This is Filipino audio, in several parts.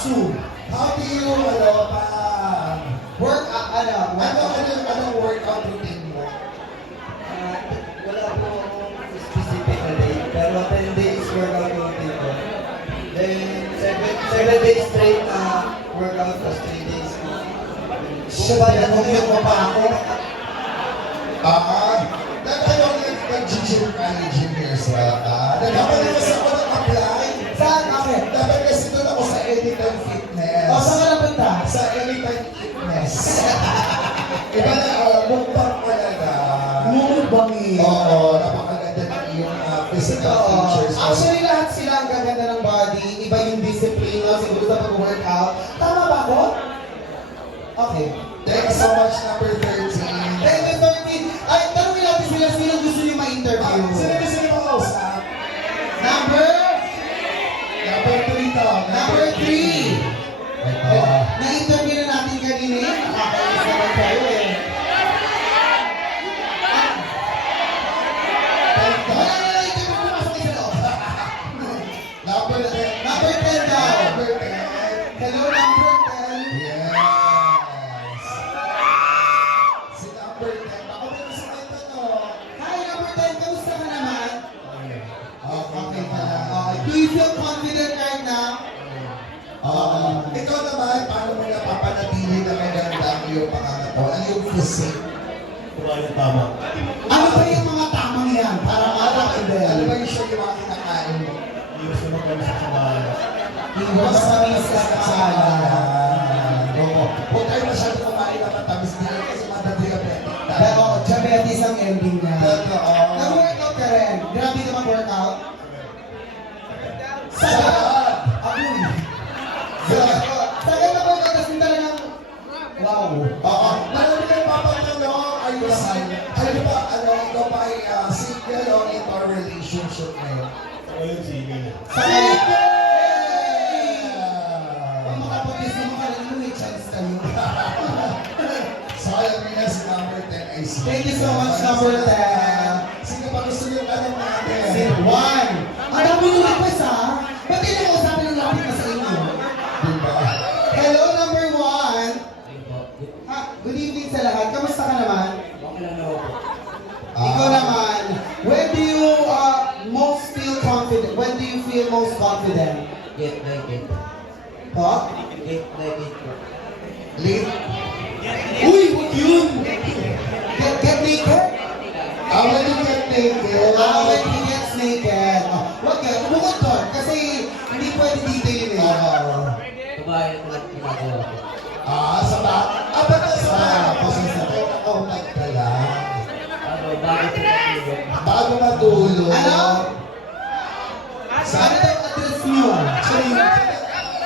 Jitsu. How do you, anong workout routine mo? Wala po akong specific na date, pero 10 days workout routine ko. Then, 7 days straight na workout, plus 3 days na. Siyempre, kumiyok mo pa ako. Nagtanong nag-gym ka ni Gym yourself, nagpapalas ako ng-apply. Saan ako? Dapat kasi doon ako sa Anytime Fitness. O, saan ka napunta? Sa Anytime Fitness. Iba na, mukbang talaga. Mukbang eh. Oo, napakaganda ng iyong physical features. Actually, lahat sila ang gaganda ng body. Iba yung discipline mo, siguro sa pag-workout. Tama ba ako? Okay. Thank you so much, number 13. Then, the 13. Ay, tanongin natin sila sino gusto nyo ma-interview. Sino gusto niyo makausap? Number 3 to. Number 3. Ito. Na-interview na natin kanina eh. Nakakainis naman kayo eh. Wala na na-interview na mas kayo sa loob. Number 10. Number 10 daw. Number 10. Hello, number 10. Yes. Si number 10. Ako may gusto kayo tanong. Hi, number 10. Kamusta ka naman? Okay ka lang. Okay. Do you feel confident right now? Ikaw naman, paano mo napapanatili na maganda ang iyong pangangatawan? Ang iyong physique? Kumain ng tama. Ano ba yung mga tamang yan? Para Ano makakindel. ba usually mga kinakain mo? Iwas naman kami sa samahan. Iwas sa misa kasala. Oo. Huwag kayo masyado kumain na matamis dahil kasi madadiabetic tayo. Pero diabetes ang ending niya. Totoo. Nag-workout ka rin. Grabe ka mag-workout. Sarap! Aboy. Tagal na workout kasi talagang wow. Oo. Marami kayo papatanong, ano ba, ikaw ba ay single o into a relationship ngayon? Ngayon, sige na. Kung makapag-guess naman ka rin, may chance kayo. So, alam niyo na si number 10 ay single. Thank you so much, number 10. Sino ba gusto niyo tanong natin? Sin 1. Ang dami nyo request ha? Ba't hindi mo usapin ng lapit na sa inyo? Diba? Hello, number 1. Good evening sa lahat. Kamusta ka naman? Okay lang na ako. Ikaw naman. When do you most feel confident? When do you feel most confident? Get naked. Po? Get naked po. Late? Uy! Huwag yun! Get naked? When you get naked? When he gets naked. Huwag yun. Bukod doon. Kasi hindi pwede dito yun eh. Kumain ko lang ginagawa ko. Sa ba? Ba't sa ba? Kasi sa nakaumat ka lang. Bago ko matulog. Bago matulog. Ano? Ano daw address nyo?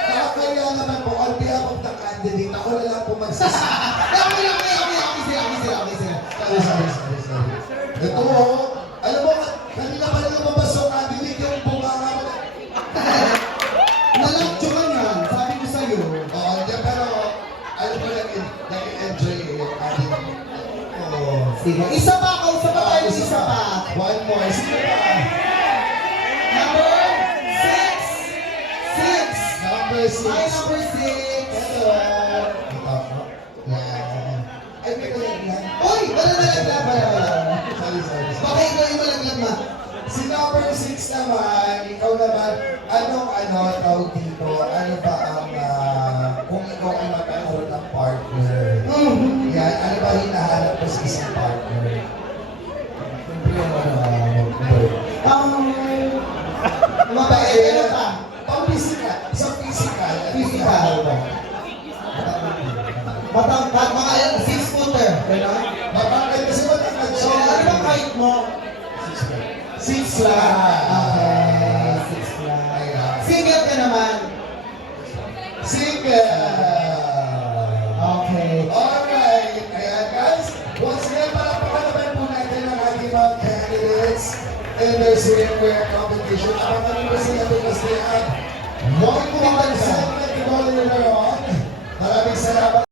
Nakakaya naman po, on behalf of the candidate, ako na lang po magsasabi. Okay sila. Sorry. Ito alam mo, kanina pa lang lumabas yung candidate yung bunganga mo. Nalagtsukan yan. Sabi ko sa'yo. Oo, hindi, pero alam mo, nag-enjoy yung candidate. Oo. Sige. Isa pa. Kausap pa tayo. Isa pa. One more. Sige pa. Number 6. 6. Number 6. Hi, number 6. Hello. Ito. Yan. Ay, may kalagyan. Uy! Wala. Sorry. Baka ikaw yung malaglag ma. Si number 6 naman, ikaw naman, tawag dito, ano ba ang, kung ikaw ay magkakaroon ng partner, yan, ano ba hinahanap mo sa isang partner? Mabait. Ano pa? Pang-physical, sa physical. Physical. Matangkad. Mga 6-footer. Gano'n? Mabangkay kasi matangkad So, siya. ano bang height mo? 6 lang. Okay. 6 lang. Ayan. Single ka naman. Single. Okay. Alright. Ayan guys. Once again, palakpakan naman po natin ang ating mga candidates in their swimwear competition. Abangan nyo sila bukas na yan. 1 segment to go later on. Maraming salamat